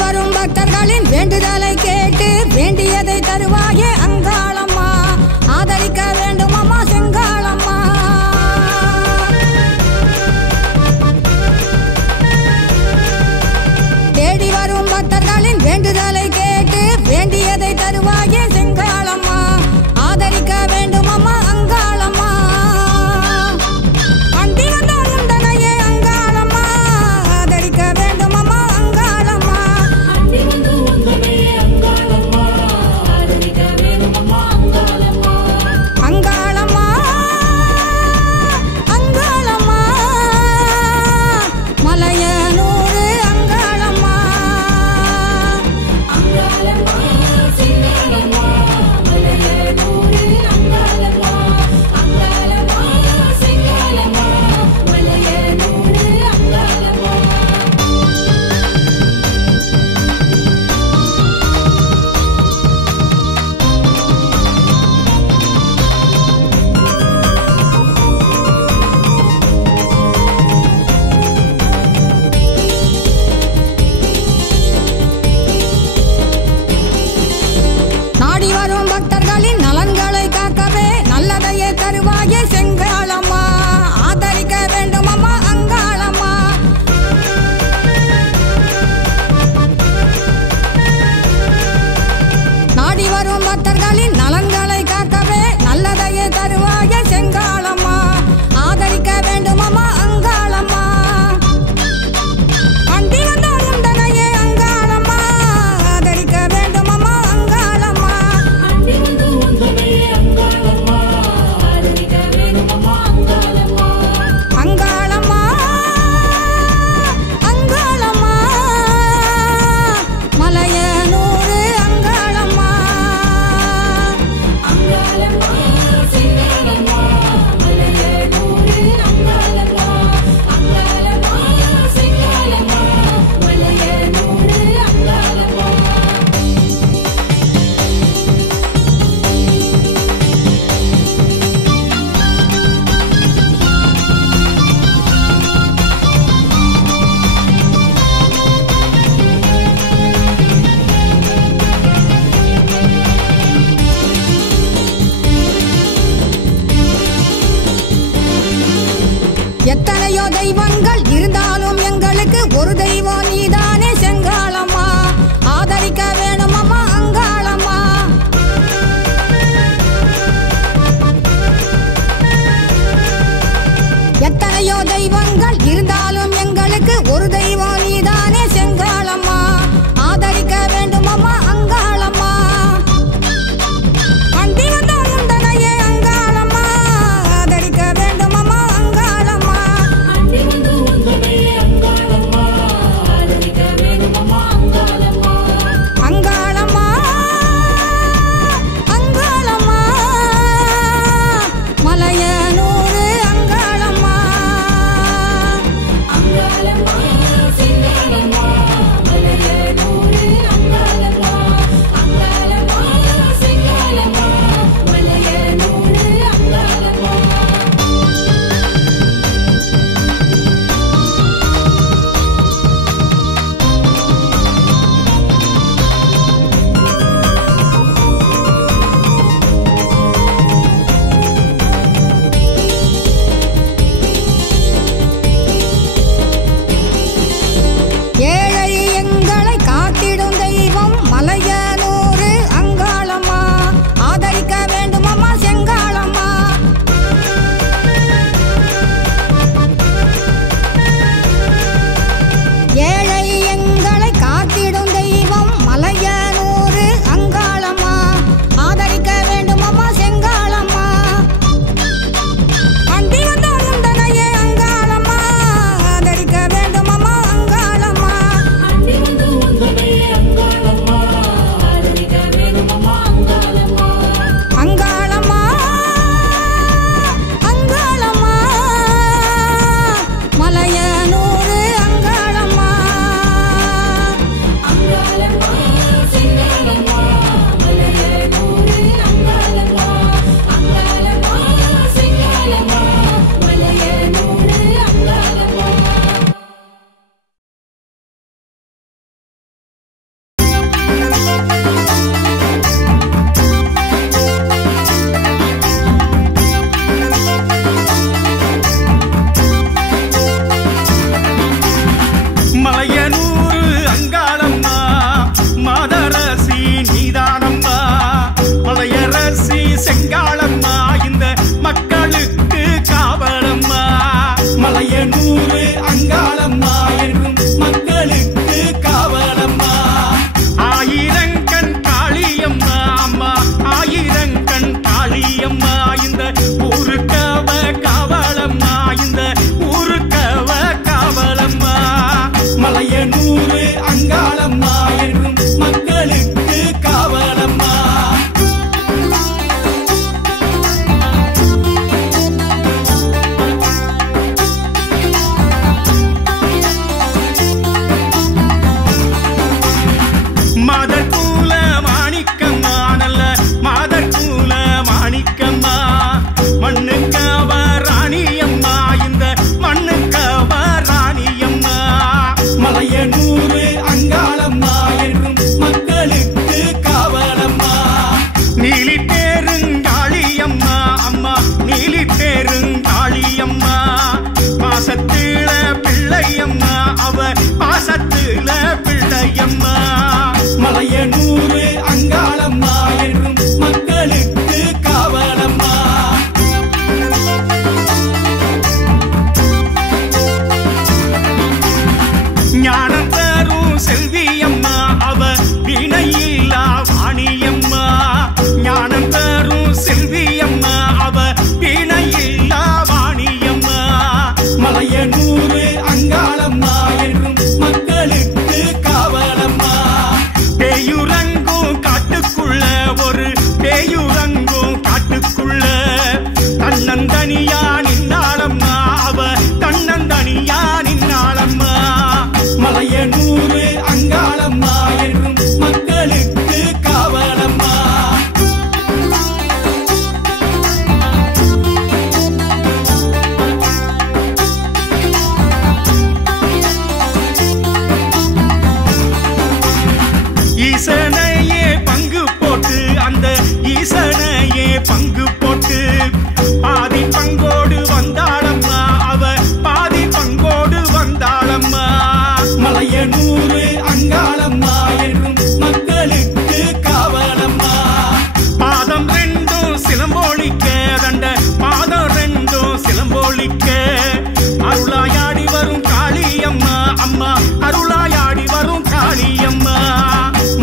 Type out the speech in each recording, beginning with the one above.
வரும் பக்தர்களின் வேண்டுதலை கேட்டு வேண்டியதை தருவாயே அங்காளம்மா. ஆதரிக்க வேண்டும் அம்மா செங்காளம்மா. தேடி வரும் பக்தர்களின் வேண்டுதலை கேட்டு வேண்டியதை தருவாயே செங்காளம்மா. ஆதரிக்க வேண்டும் அம்மா அங்காளம்மா. அண்டி வந்தால் உந்தனையே அங்காளம்மா. ஆதரிக்க வேண்டும் அம்மா அங்காளம்மா. அண்டி வந்து உந்தனையே அங்காளம்மா. ஆதரிக்க வேண்டும் அம்மா அங்காளம்மா. அங்காளம்மா அங்காளம்மா மலையனூர் அங்காளம்மா. அங்காளம்மா செங்காளம்மா மலையனூர் அங்காளம்மா. அங்காளம்மா செங்காளம்மா மலையனூர் அங்காளம்மா. நாடி வரும் பக்தர்களின் நலன்களை காக்கவே நல்லதையே தருவாயே செங்காளம்மா. ஆதரிக்க வேண்டும் அம்மா அங்காளம்மா. நாடி வரும் பக்தர்களின் நலன்களை காக்கவே நல்லதையே தருவாயே செங்காளம்மா. ஆதரிக்க வேண்டும் அம்மா அங்காளம்மா. அண்டி வந்தால் உந்தனையே அங்காளம்மா. ஆதரிக்க வேண்டும் அம்மா அங்காளம்மா. அண்டி வந்து உந்தனையே அங்காளம்மா. ஆதரிக்க வேண்டும் அம்மா அங்காளம்மா. அங்காளம்மா அங்காளம்மா மலையனூர் அங்காளம்மா. அங்காளம்மா செங்காளம்மா மலையனூர் அங்காளம்மா. அங்காளம்மா செங்காளம்மா மலையனூர் அங்காளம்மா. எத்தனையோ தெய்வங்கள் இருந்தாலும் எங்களுக்கு ஒரு தெய்வம் நீதானே செங்காளம்மா. ஆதரிக்க வேணும் அம்மா அங்காளம்மா. எத்தனையோ தெய்வங்கள் இருந்தாலும் எங்களுக்கு ஒரு தெய்வம் நீதானே செங்காளம்மா. ஆதரிக்க வேண்டும் அம்மா அங்காளம்மா. அண்டி வந்தால் உந்தனையே அங்காளம்மா. ஆதரிக்க வேண்டும் அம்மா அங்காளம்மா. அண்டி வந்து உந்தனையே அங்காளம்மா. ஆதரிக்க வேண்டும் அம்மா அங்காளம்மா. அங்காளம்மா அங்காளம்மா மலையனூர் அங்காளம்மா. அங்காளம்மா செங்காளம்மா மலையனூர் அங்காளம்மா என்றும் மக்களுக்கு காவலம்மா. ஆயிரங்கண் காளியம்மா அம்மா ஆயிரங்கண் காளியம்மா இந்த ஊருக்கவ காவலம்மா இந்த ஊருக்கவ காவலம்மா. மலையனூர் அங்காளம்மா என்றும் மக்களுக்கு காவலம்மா. மாதர்கூல மாணிக்கம்மா நல்ல மாதர்கூல மாணிக்கம்மா மண்ணுக்கவ ராணியம்மா இந்த மண்ணுக்கவ ராணியம்மா. மலையனூர் அங்காளம்மா என்றும் மக்களுக்கு காவலம்மா. நீலி பேருங்காளியம்மா அம்மா நீலி பேருங்காளியம்மா பாசத்தில பிள்ளையம்மா அவ பாசத்தில பிள்ளையம்மா. மலையனூர் அங்காளம்மா என்றும் மக்களுக்கு காவலம்மா. ஞானம் தரும் செல்வியம்மா அவ வினையில்லா வாணியம்மா. ஞானம் தரும் செல்வியம்மா அவ வினையில்லா வாணியம்மா. மலையனூர் அங்காளம்மா என்றும் மக்களுக்கு காவலம்மா. பேயுறங்கும் காட்டுக்குள்ள ஒரு பேயுறங்கும் காட்டுக்குள்ள தன்னந்தனியா நின்னாளம்மா அவ தன்னந்தனியா நின்னாளம்மா. மலையனூர் அங்காளம்மா என்றும் மக்களுக்கு காவலம்மா. ஈசனையே பங்கு போட்டு அந்த ஈசனையே பங்கு போட்டு பாதி பங்கோடு வந்தாளம்மா அவ பாதி பங்கோடு வந்தாளம்மா. மலையனூர் அங்காளம்மா என்றும் மக்களுக்கு காவலம்மா. பாதம் ரெண்டும் சிலம்போலிக்க தண்ட பாதம் ரெண்டும் சிலம்போலிக்க அருளாயாடி வரும் காளியம்மா அம்மா அருளாயாடி வரும் காளியம்மா.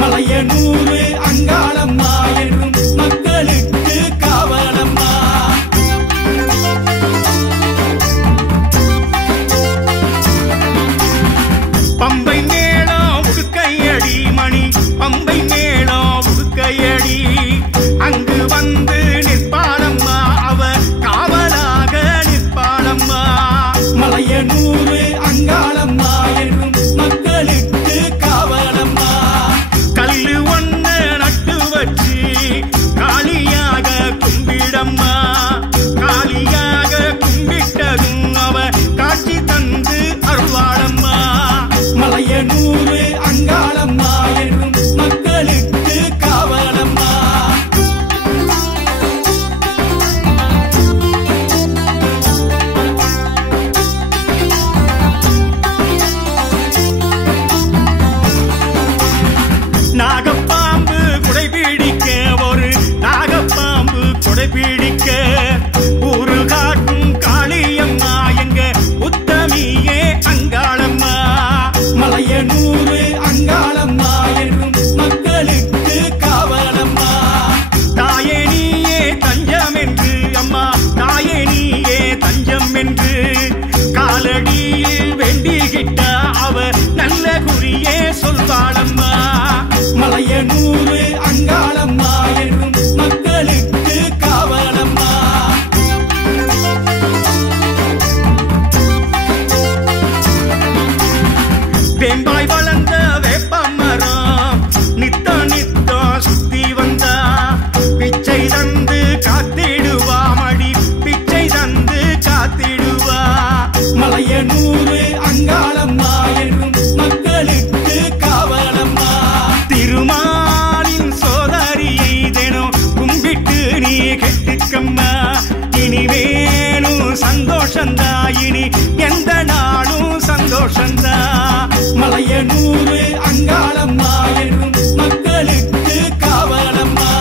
மலையனூர் அங்காளம்மா என்றும் மக்களுக்கு காவலம்மா. பம்பை மேளம் உடுக்கையடி மணி பம்பை மேளம் உடுக்கையடி அங்கு வந்து நிற்பாளம்மா அவ காவலாக நிற்பாளம்மா. மலையனூர் அங்காளம்மா என்றும் மக்களுக்கு காவலம்மா. கல்லு ஒண்ணு நட்டு வச்சு காளியாக கும்பிடம்மா. காளியாக கும்பிட்டதும் அவ காட்சி தந்து அருள்வாளம்மா. மலையனூர் அங்காளம்மா என்றும் மக்களுக்கு காவலம்மா. நாகப்பாம்பு குடைபிடிக்க ஒரு நாகப்பாம்பு குடைபிடிக்க ஊரு காட்டும் காளியம்மா எங்க உத்தமியே அங்காளம்மா. மலையனூர் அங்காளம்மா என்றும் மக்களுக்கு காவலம்மா. தாயே நீயே தஞ்சம் என்று அம்மா தாயே நீயே தஞ்சம் என்று காலடியில் வேண்டிக்கிட்ட அவ நல்ல குறியே சொல்வாளம்மா. மலையனூர் அங்காளம்மா என்றும் மக்களுக்கு காவலம்மா. வேம்பாய் வளர்ந்த வேப்பமரம் நித்த நித்த சுத்தி வந்தா பிச்சை தந்து காத்திடுவா மடி பிச்சை தந்து காத்திடுவா. மலையனூர் அங்காளம்மா என்றும் மக்களுக்கு காவலம்மா. திருமாலின் சோதரியை தினம் கும்பிட்டு நீ கெட்டுக்கம்மா. இனி வேணும் சந்தோஷந்தா இனி எந்த நாளும் சந்தோஷந்தா. மலையனூர் அங்காளம்மா என்றும் மக்களுக்கு காவலம்மா.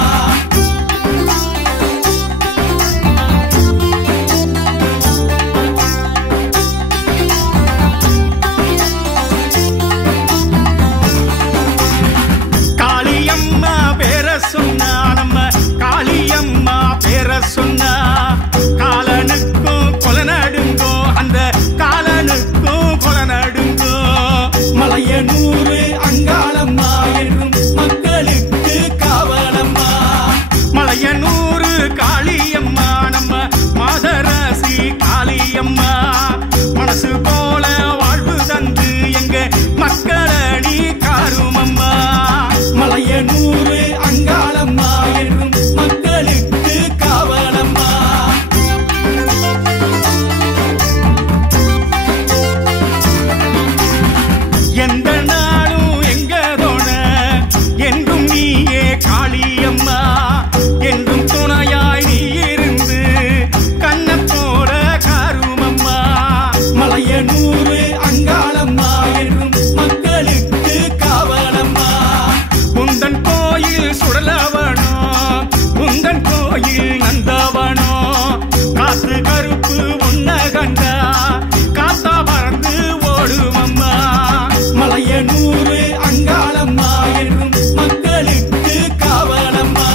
மலையனூரு அங்காளம்மா என்றும் மக்களுக்கு காவலம்மா. உந்தன் கோயில் சுடலவனோ உந்தன் கோயில் நந்தவனோ காத்து கருப்பு உன்ன கண்டா காத்தா பறந்து ஓடுமம்மா. மலையனூரு அங்காளம்மா என்றும் மக்களுக்கு காவலம்மா.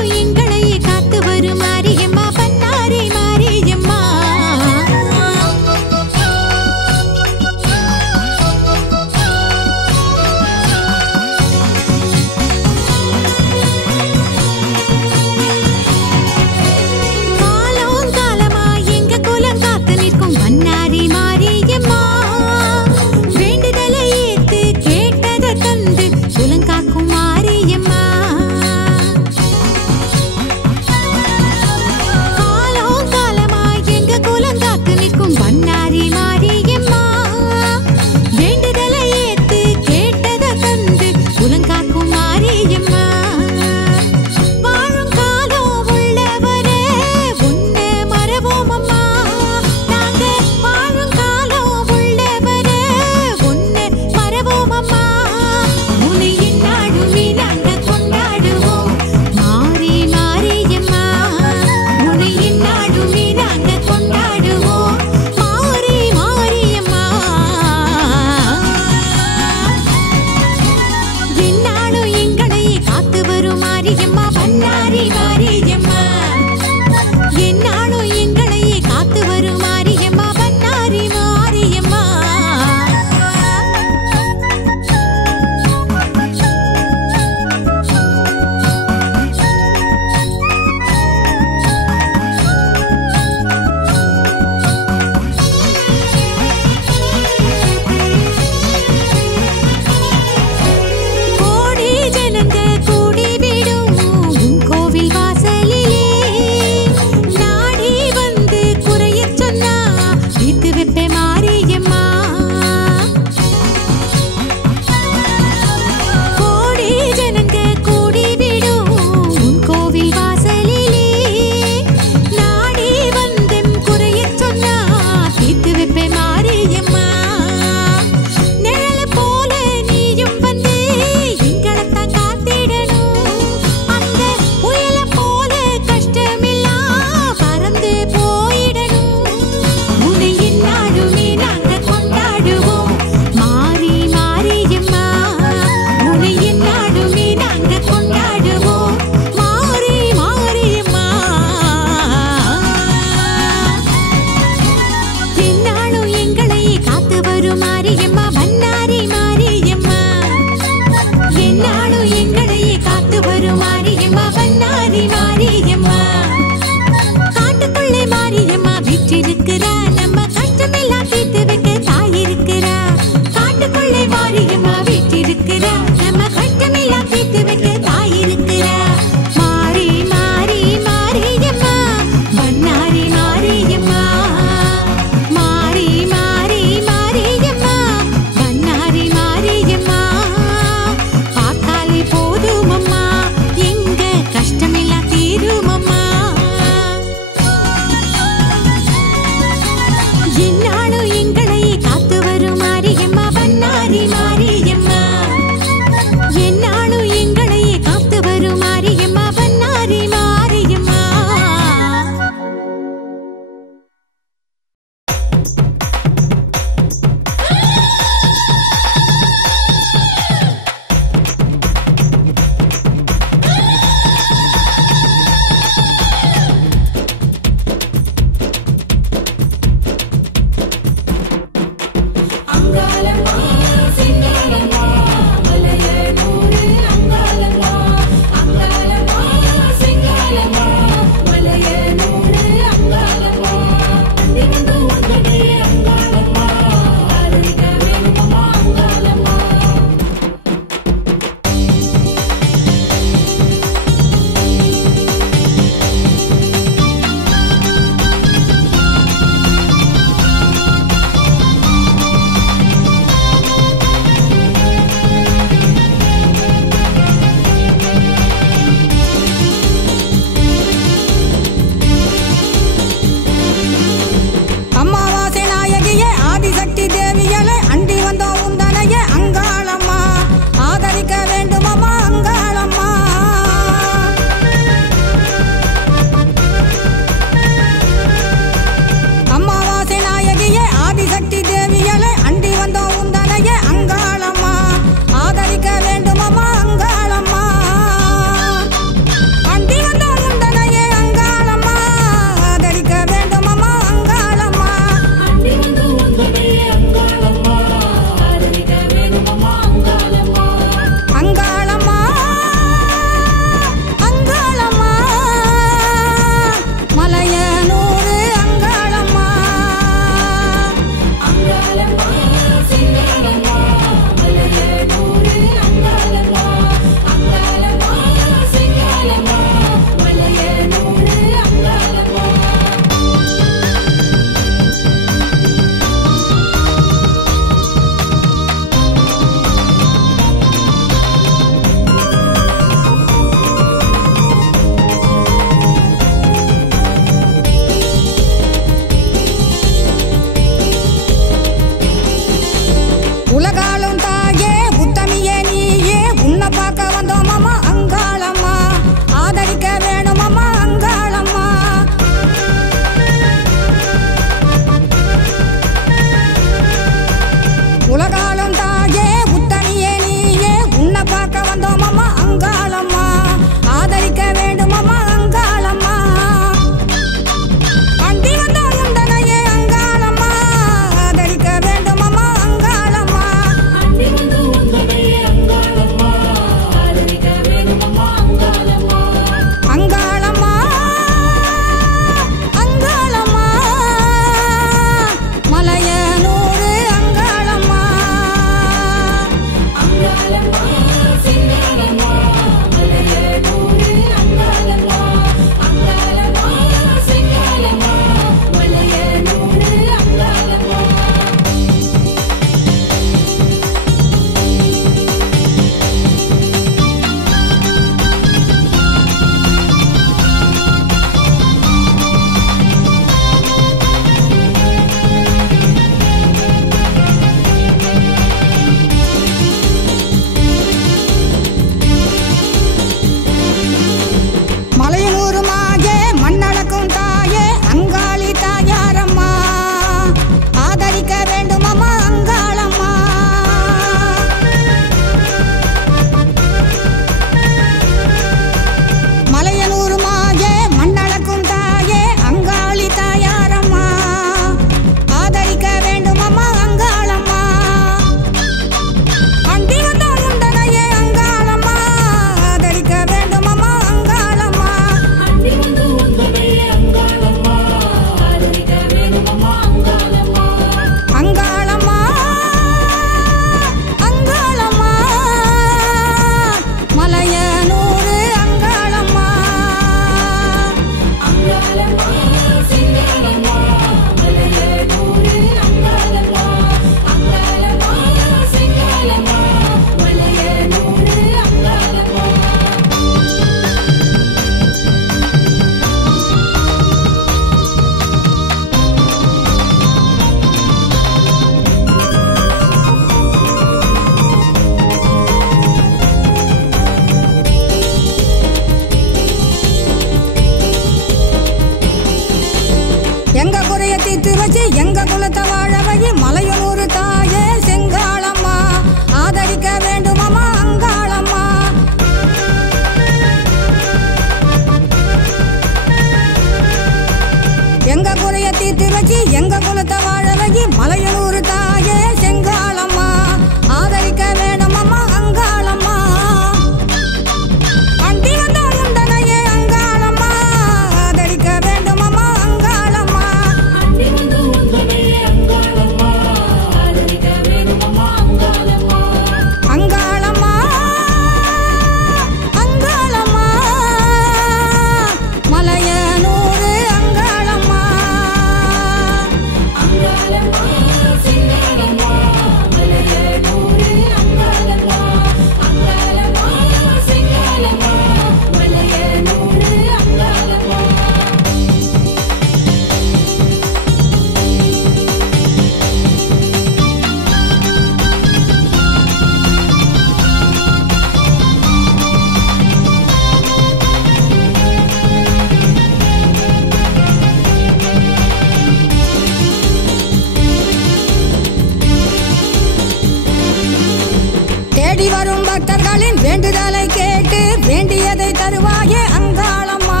வேண்டுதலை கேட்டு வேண்டியதை தருவாயே அங்காளம்மா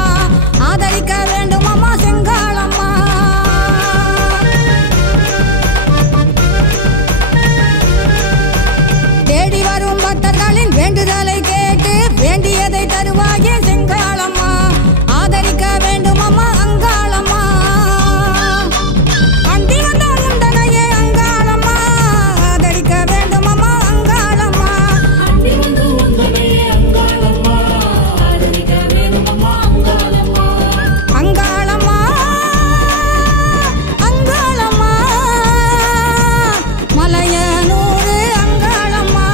ஆதரிக்க வேண்டும் அம்மா செங்காளம்மா தேடி வரும் பக்தர்களின் வேண்டுதலை கேட்டு வேண்டியதை தருவாயே செங்காளம்மா ஆதரிக்க வேண்டும் அம்மா அங்காளம்மா அண்டி வந்த முந்தனையே அங்காளம்மா ஆதரிக்க வேண்டும் அம்மா அங்காளம்மா அங்காளம்மா அங்காளம்மா மலையனூர் அங்காளம்மா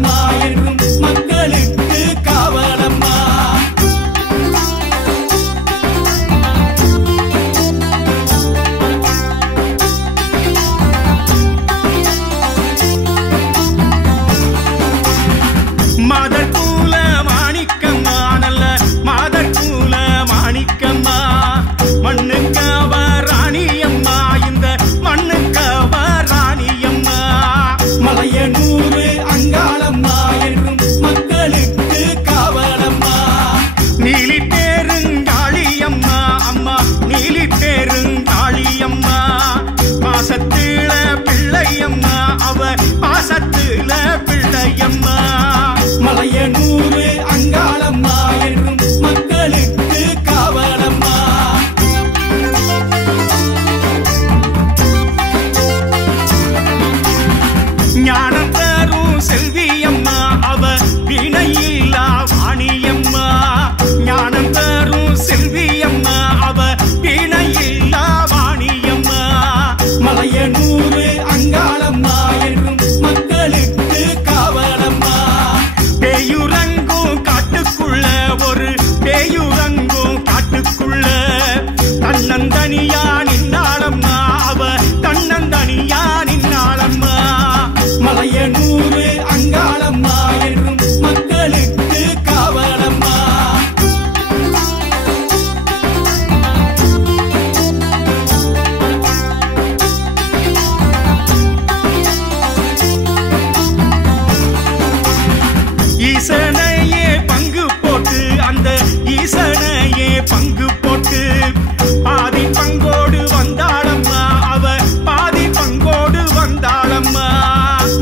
அங்காளம்மா என்றும் மக்களுக்கு காவலம்மா. மாதர் கூல மாணிக்கம்மா, நல்ல மாதர் கூல மாணிக்கம்மா, மண்ணுக்கவ ராணியம்மா, இந்த மண்ணுக்கவ ராணியம்மா. மலையனூர் அங்காளம்மா என்றும் மக்களுக்கு காவலம்மா. நீலி பேருங்காளியம்மா, அம்மா நீலி பேருங்காளியம்மா, பாசத்தில பிள்ளையம்மா, அவ பாசத்தில பிள்ளையம்மா. மலையனூர் அங்காளம்மா என்றும் மக்களுக்கு காவலம்மா. ஞானம் தரும் செல்வியம்மா, அவ வீணையில்லா வாணியம்மா. ஞானம் தரும் செல்வியம்மா, அவ வீணையில்லா வாணியம்மா. மலையனூர் அங்காளம்மா என்றும் மக்களுக்கு காவலம்மா. பேயுறங்கும் காட்டுக்குள்ள ஒரு பேயுறங்கும் காட்டுக்குள்ள தன்னந்தனியா நின்னாளம்மா, அவ தன்னந்தனியா நின்னாளம்மா. மலையனூர் அங்காளம்மா என்றும் மக்களுக்கு காவலம்மா. ஈசனையே பங்கு போட்டு, அந்த ஈசனையே பங்கு போட்டு பாதி பங்கோடு வந்தாளம்மா, அவ பாதி பங்கோடு வந்தாளம்மா.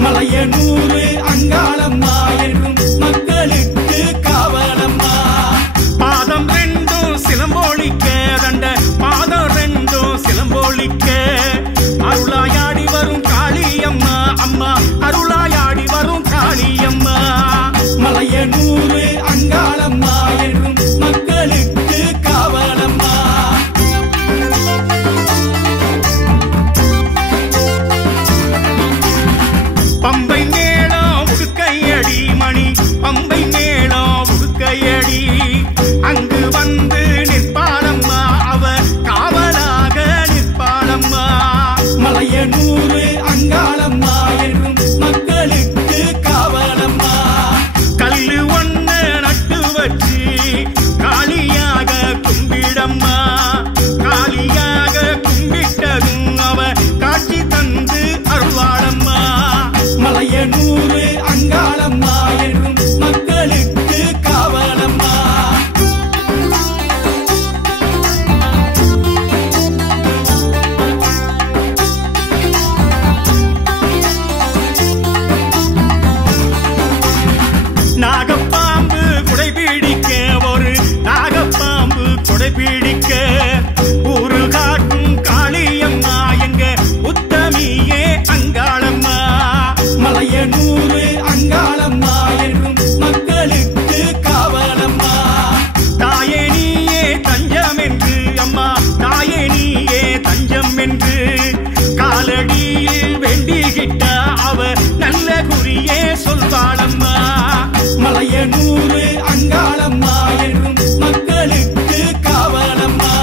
மலையனூர் அங்காளம்மா என்றும் மக்களுக்கு காவலம்மா. பாதம் ரெண்டும் சிலம்போலிக்க, தண்ட பாதம் ரெண்டும் சிலம்போலிக்க அருளாயாடி வரும் காளியம்மா, அம்மா அருளாயாடி வரும் காளியம்மா. மலையனூர் அங்காளம்மா என்றும் மக்களுக்கு காவலம்மா. பம்பை மேளம் உடுக்கையடி மணி, பம்பை மேளம் உடுக்கையடி அங்கு வந்து நிற்பாளம்மா, அவ காவலாக நிற்பாளம்மா. மலையனூர் அங்காளம்மா என்றும் மக்களுக்கு காவலம்மா. கல்லு ஒண்ணு நட்டு வச்சு காளியாக கும்பிடம்மா, காளியாக கும்பிட்டதும் அவ காட்சி தந்து அருள்வாளம்மா. மலையனூர் அங்காளம்மா என்றும் மக்களுக்கு காவலம்மா. நாகப்பாம்பு குடைபிடிக்க, ஒரு நாகப்பாம்பு குடைபிடிக்க ஊரு காட்டும் காளியம்மா, எங்க உத்தமியே அங்காளம்மா. மலையனூர் அங்காளம்மா என்றும் மக்களுக்கு காவலம்மா. தாயே நீயே தஞ்சம் என்று, அம்மா தாயே நீயே தஞ்சம் என்று காலடியில் வேண்டிக்கிட்டா, அவ நல்ல குறியே சொல்வாளம்மா. மலையனூர் அங்காளம்மா என்றும் மக்களுக்கு காவலம்மா.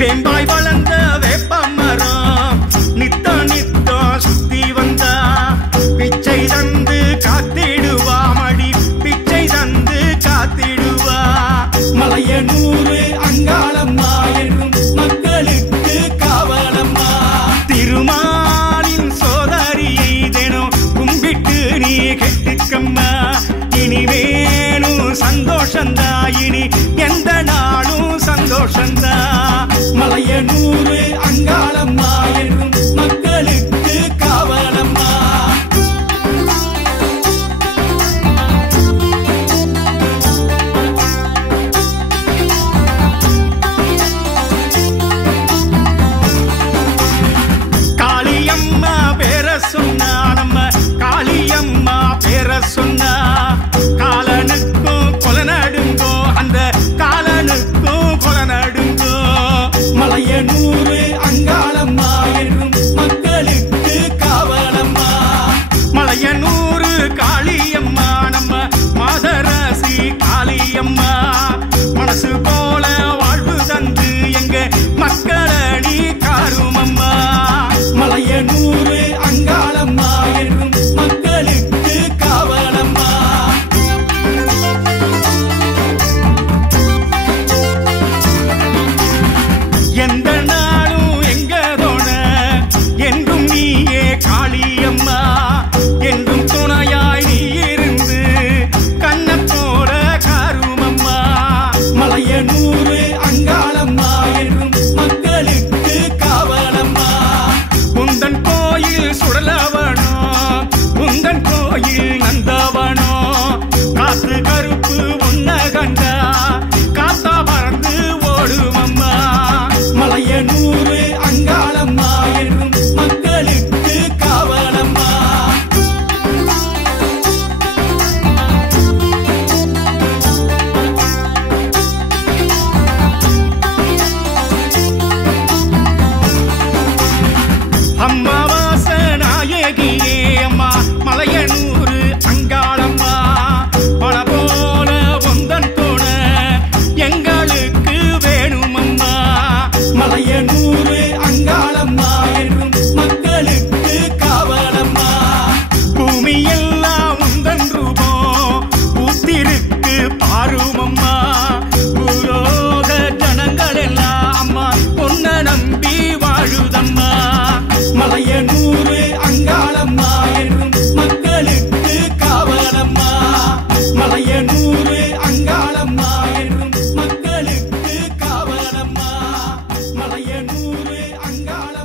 வேம்பாய் வளர்ந்த வேப்பமரம் நித்த நித்த சுத்தி வந்தா, பிச்சை தந்து காத்திடுவா மடி, பிச்சை தந்து காத்திடுவா. மலையனூர் அங்காளம்மா என்றும் மக்களுக்கு காவலம்மா. திருமாலின் சோதரியை தினம் கும்பிட்டு நீ கெட்டுக்கம்மா, இனி வேணும் சந்தோஷந்தா, இனி எந்த நாளும் சந்தோஷந்தா. மலையனூர் அங்காளம்மா என்றும் மக்களுக்கு காவலம்மா. காளியம்மா பேர சொன்னா, நம்ம காளியம்மா பேர சொன்னா, காலனுக்கும் கொலநடுங்கோ, அந்த காலனுக்கும் கொலநடுங்கோ. மலையனூர்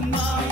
அங்காளம்மா